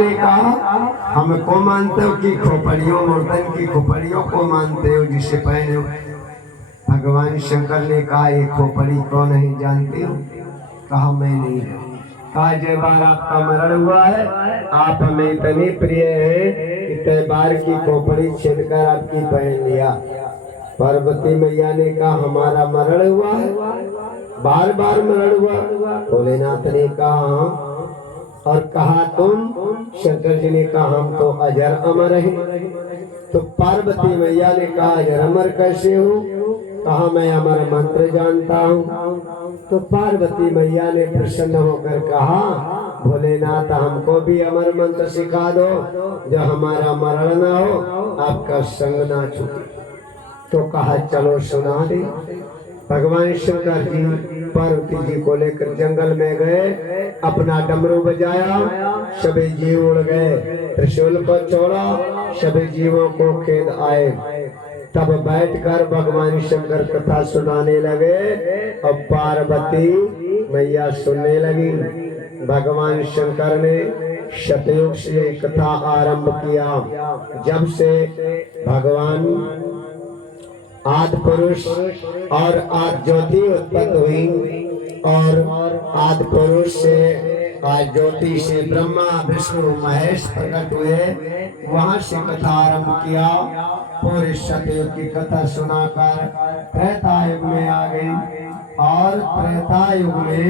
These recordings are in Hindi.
ने कहा हमको मानते हो कि खोपड़ियों मूर्तन की खोपड़ियों को मानते हो जिसे पहने हो। भगवान शंकर ने कहा ये खोपड़ी कौन है जानते हो? कहा मैं नहीं जानता। कहा जय बार आपका मरण हुआ है, आप हमें इतने प्रिय है कि तय बार की खोपड़ी छीनकर आपकी पहन लिया। पार्वती मैया ने कहा हमारा मरण हुआ है, बार बार मरण हुआ। भोलेनाथ ने कहा और कहा तुम? शंकर जी ने कहा हम तो अजर अमर हैं। तो पार्वती मैया ने कहा अजर अमर कैसे हो? कहा मैं अमर मंत्र जानता हूँ। तो पार्वती मैया ने प्रसन्न होकर कहा भोलेनाथ हमको भी अमर मंत्र सिखा दो, जो हमारा मरण ना हो, आपका संग ना छूटे। तो कहा चलो सुना दे। भगवान शंकर जी पार्वती जी को लेकर जंगल में गए, अपना डमरू बजाया, सभी जीव उड़ गए। त्रिशूल को छोड़ा, सभी जीवों को खेद आए। तब बैठकर भगवान शंकर कथा सुनाने लगे और पार्वती मैया सुनने लगी। भगवान शंकर ने शतयुग से कथा आरंभ किया। जब से भगवान आदि पुरुष और आदि ज्योति उत्पत्ति हुई और आदि पुरुष से आदि ज्योति से ब्रह्मा विष्णु महेश प्रकट हुए, वहां से कथा आरंभ किया। पूरे सतयुग की कथा सुनाकर त्रेतायुग में आ गई और त्रेतायुग में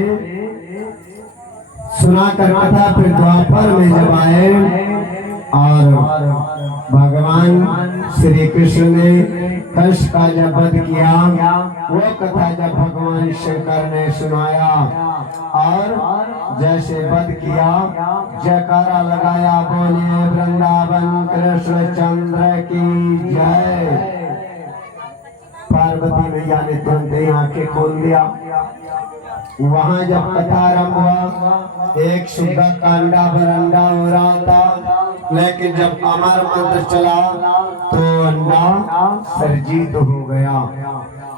सुनाकर कथा फिर द्वापर में जब आए और भगवान श्री कृष्ण ने कंस का जब वध किया, वो कथा जब भगवान शंकर ने सुनाया और जैसे वध किया जयकारा लगाया, बोले वृंदावन कृष्ण चंद्र की जय। पार्वती मैया ने तुरंत आंखें खोल दिया। वहां जब कथा आरंभ हुआ, एक सुबह कांडा बरंडा हो रहा था, लेकिन जब अमर मंत्र चला तो अंडा सर्जित हो गया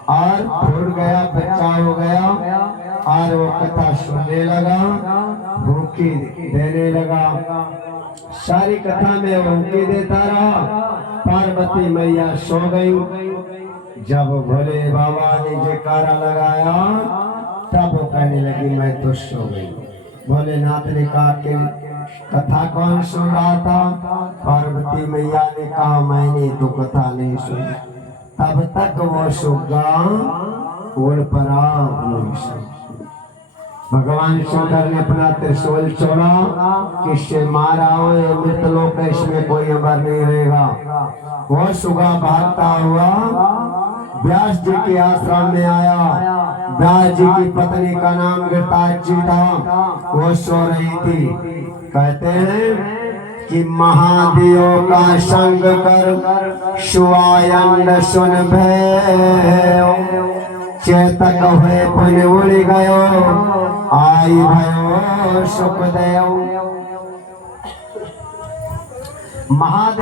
और फूट गया, बच्चा हो गया और वो कथा सुनने लगा, भूखी देने लगा। सारी कथा में भूखी देता रहा। पार्वती मैया सो गई। जब भोले बाबा ने जयकारा लगाया तब वो कहने लगी मैं तो सो गई। भोलेनाथ ने कहा कि कथा कौन सुन रहा था? पार्वती मैया ने कहा मैंने तो कथा नहीं सुनी। तब तक वो सुगा उड़ पड़ा। भगवान शंकर ने अपना त्रिशूल छोड़ा, किससे मारा हो ये मृत लोक, इसमें कोई अमर नहीं रहेगा। वो सुगा भागता हुआ व्यास जी के आश्रम में आया। व्यास जी की पत्नी का नाम घृताची था, वो सो रही थी। कहते हैं कि महादेव का संग कर सुआयंड सुन भय, चेतक हुए पुन उड़ी गयो, आई भयो सुखदेव। महादेव